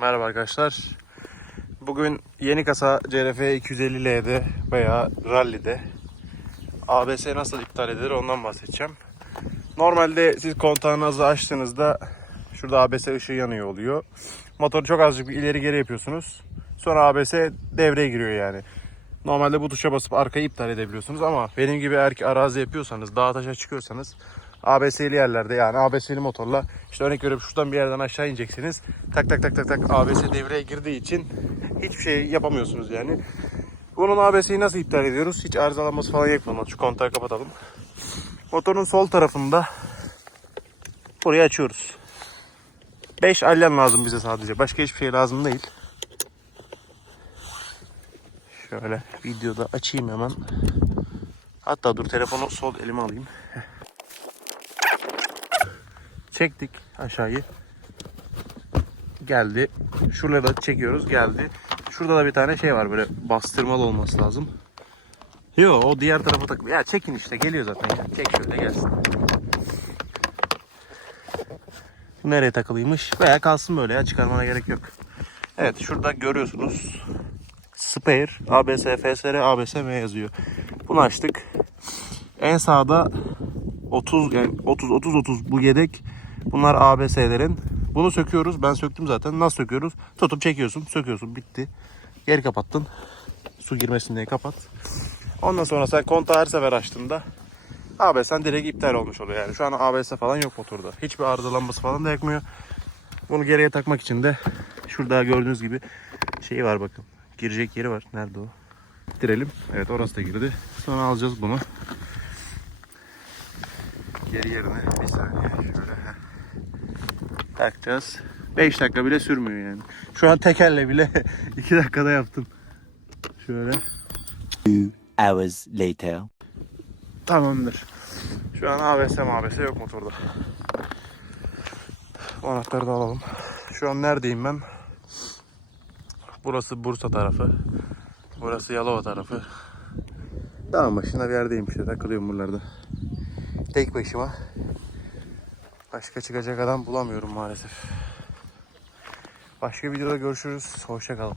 Merhaba arkadaşlar. Bugün yeni kasa CRF 250L'de veya Rally'de ABS nasıl iptal edilir ondan bahsedeceğim. Normalde siz kontağınızı açtığınızda şurada ABS ışığı yanıyor oluyor. Motoru çok azıcık bir ileri geri yapıyorsunuz. Sonra ABS devreye giriyor yani. Normalde bu tuşa basıp arkayı iptal edebiliyorsunuz ama benim gibi eğer ki arazi yapıyorsanız, dağ taşa çıkıyorsanız ABS'li yerlerde yani ABS'li motorla işte örnek veriyorum şuradan bir yerden aşağı ineceksiniz. Tak tak tak tak tak ABS devreye girdiği için hiçbir şey yapamıyorsunuz yani. Bunun ABS'yi nasıl iptal ediyoruz? Hiç arızalanması falan bunun. Şu kontağı kapatalım. Motorun sol tarafında burayı açıyoruz. 5 alyan lazım bize sadece. Başka hiçbir şey lazım değil. Şöyle videoda açayım hemen. Hatta dur telefonu sol elime alayım. Çektik aşağıyı. Geldi. Şuraya da çekiyoruz geldi. Şurada da bir tane şey var böyle bastırmalı olması lazım. Yo o diğer tarafa takılı. Ya çekin işte geliyor zaten ya. Çek şöyle gelsin. Bu nereye takılıymış? Veya kalsın böyle ya çıkarmana gerek yok. Evet şurada görüyorsunuz. Spare, ABS, FSR, ABS, M yazıyor. Bunu açtık. En sağda 30 yani 30 30 30 bu yedek. Bunlar ABS'lerin. Bunu söküyoruz. Ben söktüm zaten. Nasıl söküyoruz? Tutup çekiyorsun, söküyorsun. Bitti. Geri kapattın. Su girmesin diye kapat. Ondan sonra sen kontağı her sefer açtığında ABS'den direkt iptal olmuş oluyor yani. Şu an ABS falan yok motorda. Hiçbir arızalanması falan da yakmıyor. Bunu geriye takmak için de şurada gördüğünüz gibi şey var bakın. Girecek yeri var. Nerede o? Direlim. Evet orası da girdi. Sonra alacağız bunu. Geri yerine bir saniye şöyle. Takacağız. 5 dakika bile sürmüyor yani. Şu an tekerle bile 2 dakikada yaptım. Şöyle. Hours later. Tamamdır. Şu an ABS mabese yok motorda. Bu anahtarı da alalım. Şu an neredeyim ben? Burası Bursa tarafı. Burası Yalova tarafı. Dağın başında bir yerdeyim işte takılıyorum buralarda. Tek başıma. Başka çıkacak adam bulamıyorum maalesef. Başka videoda görüşürüz. Hoşça kalın.